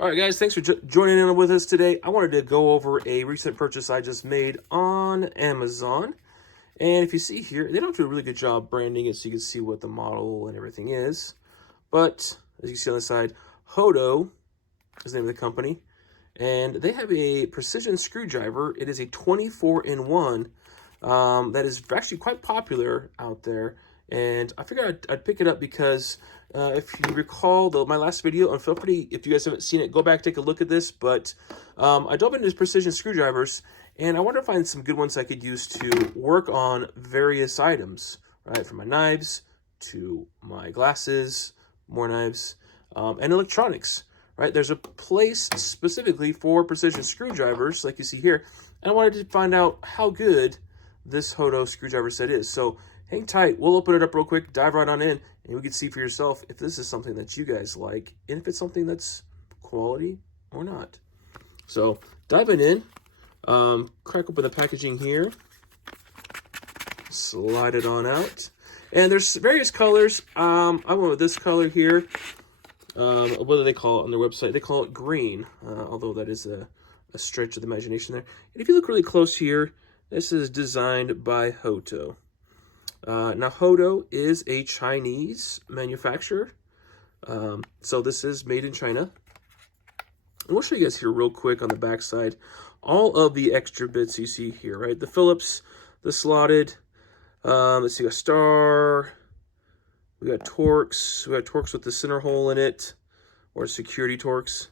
All right, guys, thanks for joining in with us today. I wanted to go over a recent purchase I just made on Amazon. And if you see here, they don't do a really good job branding it so you can see what the model and everything is. But as you see on the side, HOTO is the name of the company. And they have a precision screwdriver. It is a 24-in-1 that is actually quite popular out there. And I figured I'd pick it up because if you recall my last video, and feel free, if you guys haven't seen it, go back, take a look at this. But I dove into precision screwdrivers, and I wanted to find some good ones I could use to work on various items, right? From my knives to my glasses, more knives, and electronics, right? There's a place specifically for precision screwdrivers, like you see here, and I wanted to find out how good this HOTO screwdriver set is. So hang tight, we'll open it up real quick, dive right on in, and we can see for yourself if this is something that you guys like, and if it's something that's quality or not. So diving in, crack open the packaging here, slide it on out, and there's various colors. I went with this color here. What do they call it on their website? They call it green, although that is a stretch of the imagination there. And if you look really close here, this is designed by HOTO. Now, HOTO is a Chinese manufacturer, so this is made in China. And we'll show you guys here real quick on the back side all of the extra bits you see here, right? The Phillips, the slotted, let's see, a star, we got Torx, with the center hole in it, or security Torx,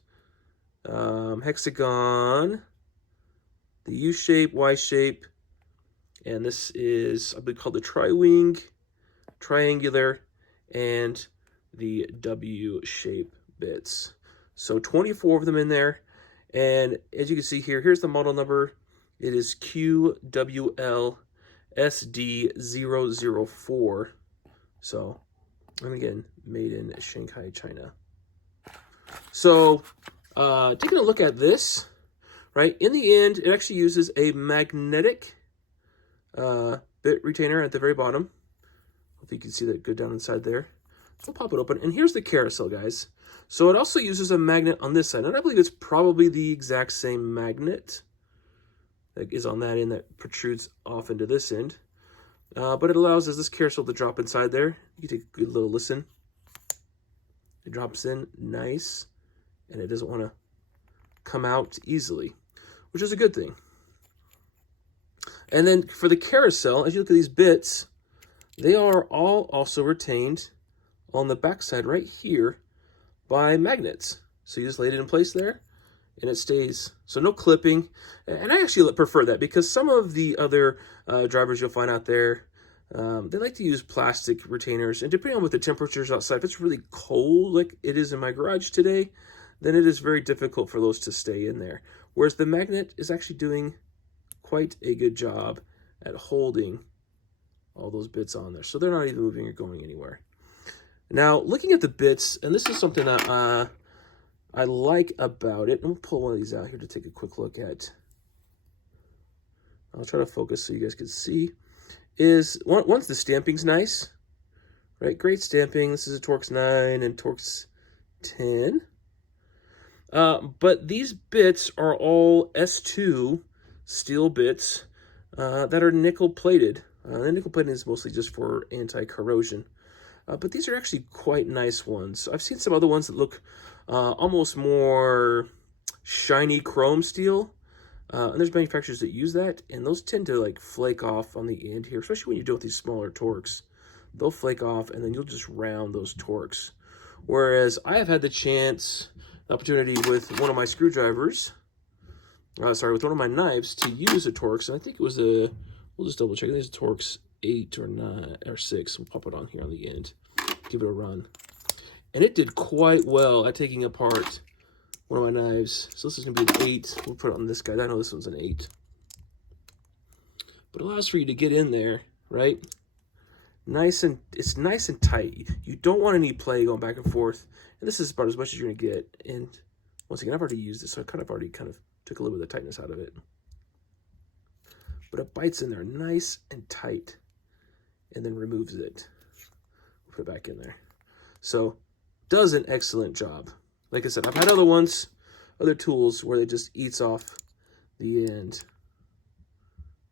hexagon, the U-shape, Y-shape, and this is, I believe, called the tri-wing, triangular, and the W-shape bits. So 24 of them in there. And as you can see here, here's the model number. It is QWL-SD004. So, and again, made in Shanghai, China. So, taking a look at this, right? In the end, it actually uses a magnetic bit retainer at the very bottom. Hope you can see that good down inside there. So pop it open, and here's the carousel, guys. So it also uses a magnet on this side, and I believe it's probably the exact same magnet that is on that end that protrudes off into this end. But it allows this carousel to drop inside there. You can take a good little listen. It drops in nice, and it doesn't want to come out easily, which is a good thing. And then for the carousel, as you look at these bits, they are all also retained on the backside right here by magnets. So you just laid it in place there, and it stays. So no clipping. And I actually prefer that because some of the other drivers you'll find out there, they like to use plastic retainers. And depending on what the temperatures outside, if it's really cold like it is in my garage today, then it is very difficult for those to stay in there. Whereas the magnet is actually doing quite a good job at holding all those bits on there. So they're not even moving or going anywhere. Now, looking at the bits, and this is something that I like about it. I'm going to pull one of these out here to take a quick look at. I'll try to focus so you guys can see. Is once the stamping's nice, right? Great stamping. This is a Torx 9 and Torx 10. But these bits are all S2 steel bits that are nickel plated. The nickel plating is mostly just for anti-corrosion. But these are actually quite nice ones. I've seen some other ones that look almost more shiny chrome steel. And there's manufacturers that use that, and those tend to like flake off on the end here, especially when you do with these smaller Torx. They'll flake off, and then you'll just round those Torx. Whereas I have had the opportunity with one of my screwdrivers, with one of my knives to use a Torx, and I think it was we'll just double check. There's a Torx 8 or 9 or 6. We'll pop it on here on the end, give it a run, and it did quite well at taking apart one of my knives. So this is gonna be an 8. We'll put it on this guy. I know this one's an 8, but it allows for you to get in there, right? It's nice and tight. You don't want any play going back and forth, and this is about as much as you're gonna get. And once again, I've already used it, so I already took a little bit of the tightness out of it. But it bites in there nice and tight, and then removes it. Put it back in there. So, does an excellent job. Like I said, I've had other ones other tools where it just eats off the end.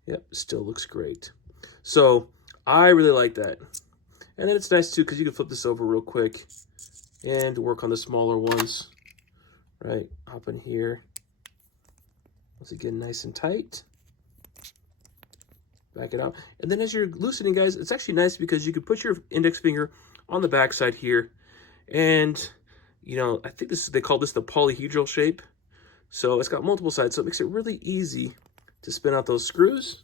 Yep, still looks great. So I really like that. And then it's nice too because you can flip this over real quick and work on the smaller ones. Right, hop in here. Once again, nice and tight. Back it out. And then as you're loosening, guys, it's actually nice because you can put your index finger on the back side here. And, you know, I think they call this the polyhedral shape. So it's got multiple sides, so it makes it really easy to spin out those screws.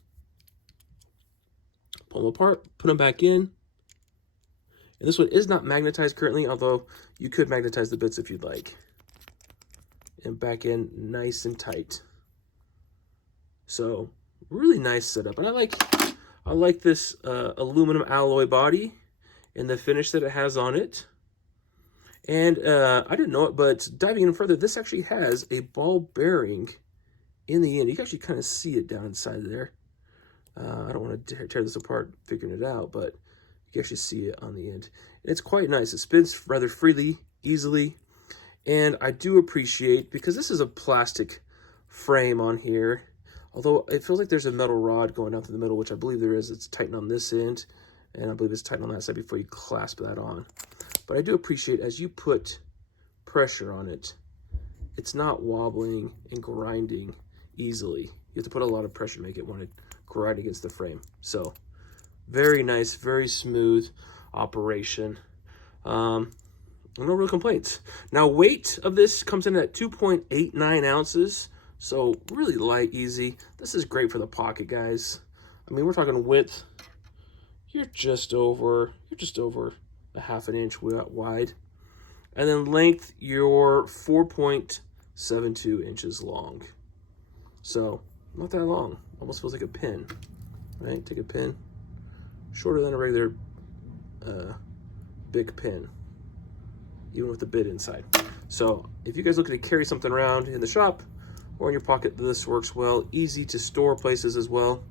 Pull them apart, put them back in. And this one is not magnetized currently, although you could magnetize the bits if you'd like. And back in nice and tight. So really nice setup. And I like this aluminum alloy body and the finish that it has on it. And I didn't know it, but diving in further, this actually has a ball bearing in the end. You can actually kind of see it down inside there. I don't want to tear this apart figuring it out, but you can actually see it on the end. And it's quite nice. It spins rather freely, easily. And I do appreciate, because this is a plastic frame on here, although it feels like there's a metal rod going out through the middle, which I believe there is. It's tightened on this end, and I believe it's tightened on that side before you clasp that on. But I do appreciate as you put pressure on it, it's not wobbling and grinding easily. You have to put a lot of pressure to make it want to grind against the frame. So very nice, very smooth operation. No real complaints. Now weight of this comes in at 2.89 ounces. So really light, easy. This is great for the pocket, guys. I mean, we're talking width. You're just over a half an inch wide. And then length, you're 4.72 inches long. So not that long. Almost feels like a pin, right? Take a pin, shorter than a regular big pin, even with the bit inside. So if you guys looking to carry something around in the shop or in your pocket, this works well. Easy to store places as well.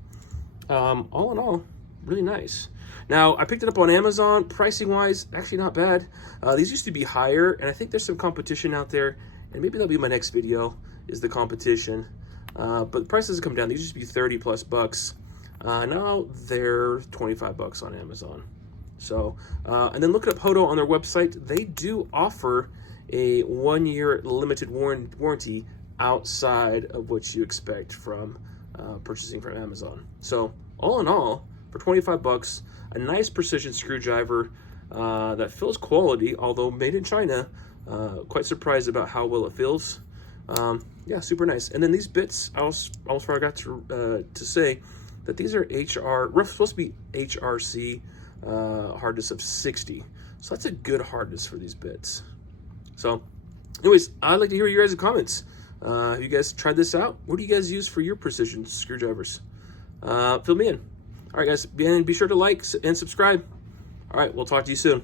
All in all, really nice. Now, I picked it up on Amazon. Pricing-wise, actually not bad. These used to be higher, and I think there's some competition out there, and maybe that'll be my next video, is the competition. But the prices have come down. These used to be 30 plus bucks. Now they're 25 bucks on Amazon. So, and then look up HOTO on their website. They do offer a 1-year limited warranty outside of what you expect from purchasing from Amazon. So, all in all, for 25 bucks, a nice precision screwdriver that feels quality, although made in China. Quite surprised about how well it feels. Yeah, super nice. And then these bits, I almost forgot to say that these are supposed to be HRC hardness of 60. So that's a good hardness for these bits. So anyways, I'd like to hear your guys' comments. Have you guys tried this out? What do you guys use for your precision screwdrivers? Fill me in. All right, guys, be sure to like and subscribe. All right, we'll talk to you soon.